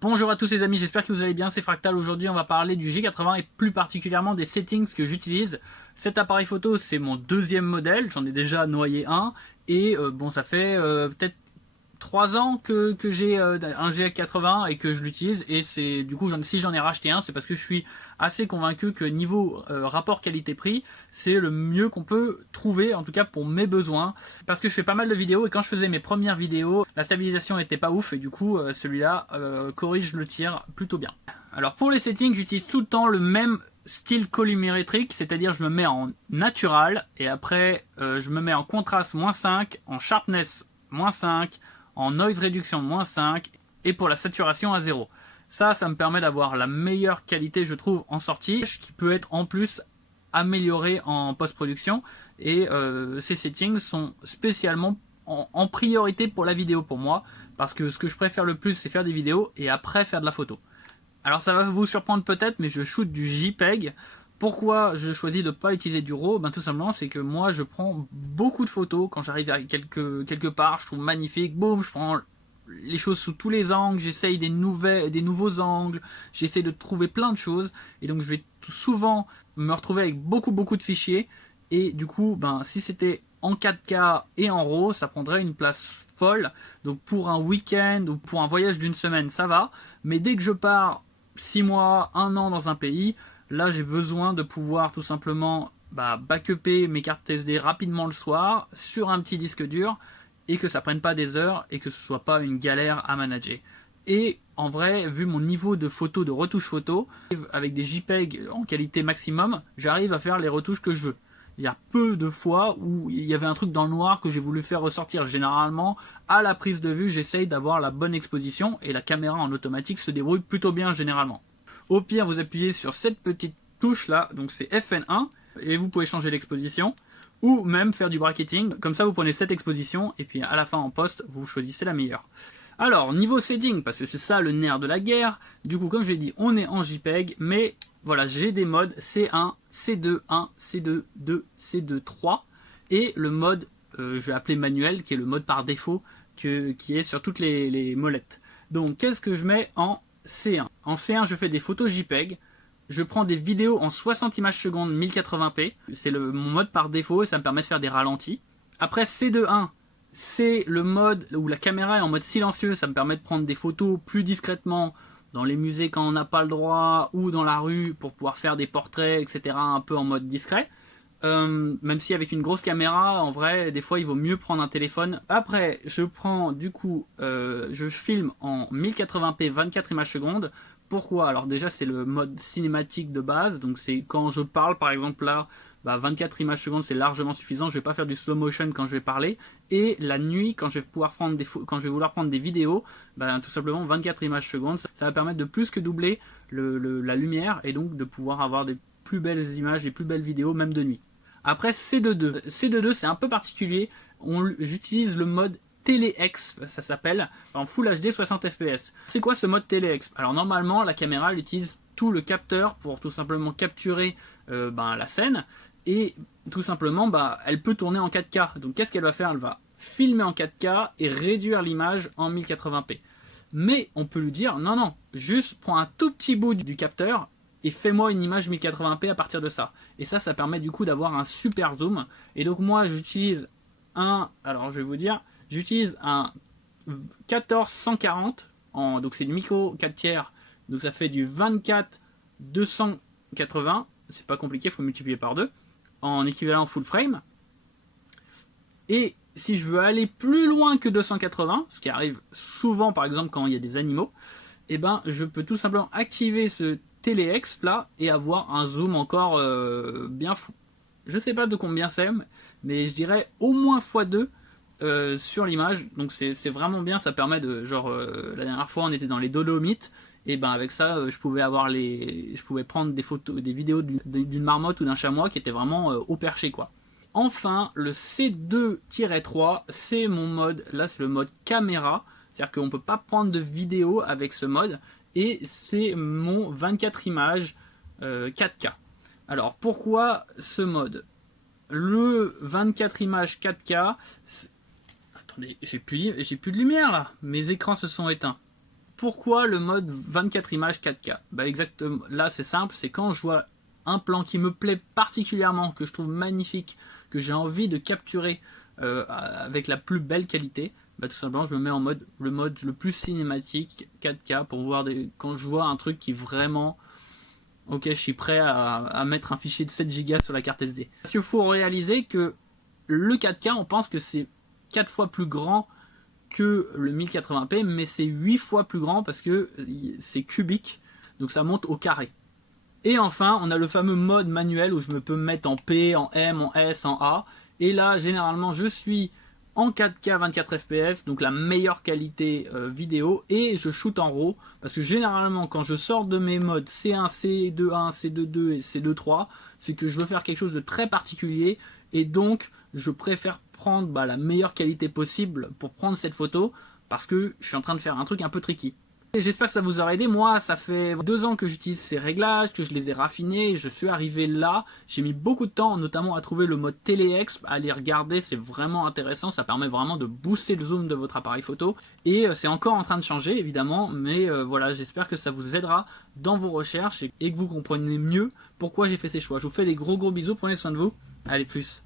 Bonjour à tous les amis, j'espère que vous allez bien, c'est Fractal. Aujourd'hui on va parler du G80 et plus particulièrement des settings que j'utilise. Cet appareil photo c'est mon deuxième modèle, j'en ai déjà noyé un et bon ça fait peut-être 3 ans que j'ai un G80 et que je l'utilise, et c'est du coup si j'en ai racheté un c'est parce que je suis assez convaincu que niveau rapport qualité-prix c'est le mieux qu'on peut trouver, en tout cas pour mes besoins, parce que je fais pas mal de vidéos et quand je faisais mes premières vidéos la stabilisation était pas ouf et du coup celui-là corrige le tir plutôt bien. Alors pour les settings j'utilise tout le temps le même style colorimétrique, c'est-à-dire je me mets en natural et après je me mets en contraste -5, en sharpness -5, en noise reduction -5 et pour la saturation à 0. Ça me permet d'avoir la meilleure qualité je trouve en sortie, qui peut être en plus améliorée en post-production, et ces settings sont spécialement en priorité pour la vidéo pour moi, parce que ce que je préfère le plus c'est faire des vidéos et après faire de la photo. Alors ça va vous surprendre peut-être, mais je shoot du JPEG. Pourquoi je choisis de ne pas utiliser du RAW? Tout simplement c'est que moi je prends beaucoup de photos quand j'arrive à quelque part, je trouve magnifique, boum, je prends les choses sous tous les angles, j'essaye des nouveaux angles, j'essaye de trouver plein de choses, et donc je vais souvent me retrouver avec beaucoup de fichiers, et du coup si c'était en 4K et en RAW ça prendrait une place folle. Donc pour un week-end ou pour un voyage d'une semaine ça va, mais dès que je pars 6 mois, 1 an dans un pays, là j'ai besoin de pouvoir tout simplement backuper mes cartes SD rapidement le soir sur un petit disque dur, et que ça prenne pas des heures et que ce soit pas une galère à manager. Et en vrai, vu mon niveau de photo, de retouche photo, avec des JPEG en qualité maximum, j'arrive à faire les retouches que je veux. Il y a peu de fois où il y avait un truc dans le noir que j'ai voulu faire ressortir. Généralement, à la prise de vue, j'essaye d'avoir la bonne exposition et la caméra en automatique se débrouille plutôt bien généralement. Au pire, vous appuyez sur cette petite touche là, donc c'est FN1, et vous pouvez changer l'exposition, ou même faire du bracketing. Comme ça vous prenez cette exposition et puis à la fin en poste vous choisissez la meilleure. Alors niveau setting, parce que c'est ça le nerf de la guerre, du coup comme je l'ai dit on est en JPEG, mais voilà, j'ai des modes C1, C2, 1, C2, 2, C2, 3, et le mode je vais appeler manuel, qui est le mode par défaut qui est sur toutes les molettes. Donc qu'est-ce que je mets en C1? En C1 je fais des photos JPEG. Je prends des vidéos en 60 images secondes 1080p, c'est mon mode par défaut et ça me permet de faire des ralentis. Après C2.1, c'est le mode où la caméra est en mode silencieux, ça me permet de prendre des photos plus discrètement dans les musées quand on n'a pas le droit, ou dans la rue pour pouvoir faire des portraits, etc. un peu en mode discret. Même si avec une grosse caméra, en vrai, des fois il vaut mieux prendre un téléphone. Après, je prends du coup, je filme en 1080p 24 images secondes. Pourquoi? Alors déjà c'est le mode cinématique de base, donc c'est quand je parle par exemple là, 24 images secondes c'est largement suffisant, je vais pas faire du slow motion quand je vais parler, et la nuit quand je vais pouvoir prendre quand je vais vouloir prendre des vidéos, tout simplement 24 images secondes, ça va permettre de plus que doubler la lumière, et donc de pouvoir avoir des plus belles images, des plus belles vidéos même de nuit. Après C2.2, C2.2 c'est un peu particulier, j'utilise le mode Télé-Exp, ça s'appelle, en Full HD 60 fps. C'est quoi ce mode Télé-Exp? Alors normalement la caméra elle utilise tout le capteur pour tout simplement capturer la scène, et tout simplement elle peut tourner en 4K. Donc qu'est-ce qu'elle va faire? Elle va filmer en 4K et réduire l'image en 1080p. Mais on peut lui dire non, juste prends un tout petit bout du capteur et fais-moi une image 1080p à partir de ça. Et ça permet du coup d'avoir un super zoom. Et donc moi j'utilise alors je vais vous dire, j'utilise un 1440, donc c'est du micro 4 tiers, donc ça fait du 24 280, c'est pas compliqué, il faut multiplier par 2, en équivalent full frame. Et si je veux aller plus loin que 280, ce qui arrive souvent par exemple quand il y a des animaux, je peux tout simplement activer ce Télé-Exp là et avoir un zoom encore bien fou. Je sais pas de combien c'est, mais je dirais au moins x2 sur l'image, donc c'est vraiment bien, ça permet de, la dernière fois on était dans les Dolomites, et avec ça je pouvais prendre des photos, des vidéos d'une marmotte ou d'un chamois qui était vraiment au perché quoi. Enfin le C2-3, c'est mon mode, là c'est le mode caméra, c'est-à-dire qu'on ne peut pas prendre de vidéo avec ce mode, et c'est mon 24 images 4K. Alors pourquoi ce mode? Le 24 images 4K, attendez, j'ai plus de lumière là, mes écrans se sont éteints. Pourquoi le mode 24 images 4K? Bah exactement, là c'est simple, c'est quand je vois un plan qui me plaît particulièrement, que je trouve magnifique, que j'ai envie de capturer avec la plus belle qualité, bah tout simplement je me mets en mode le plus cinématique 4K pour voir quand je vois un truc qui vraiment, ok, je suis prêt à mettre un fichier de 7 Go sur la carte SD. Parce qu'il faut réaliser que le 4K, on pense que c'est 4 fois plus grand que le 1080p, mais c'est 8 fois plus grand parce que c'est cubique, donc ça monte au carré. Et enfin, on a le fameux mode manuel où je me peux mettre en P, en M, en S, en A. Et là, généralement, je suis en 4K 24 fps, donc la meilleure qualité vidéo, et je shoot en RAW, parce que généralement, quand je sors de mes modes C1, C2.1, C2.2 et C2.3, c'est que je veux faire quelque chose de très particulier, et donc je préfère prendre la meilleure qualité possible pour prendre cette photo, parce que je suis en train de faire un truc un peu tricky. J'espère que ça vous aura aidé. Moi, ça fait 2 ans que j'utilise ces réglages, que je les ai raffinés, et je suis arrivé là. J'ai mis beaucoup de temps, notamment à trouver le mode Tele-Exp, à les regarder, c'est vraiment intéressant, ça permet vraiment de booster le zoom de votre appareil photo, et c'est encore en train de changer, évidemment, mais voilà, j'espère que ça vous aidera dans vos recherches, et que vous comprenez mieux pourquoi j'ai fait ces choix. Je vous fais des gros bisous, prenez soin de vous, allez, plus.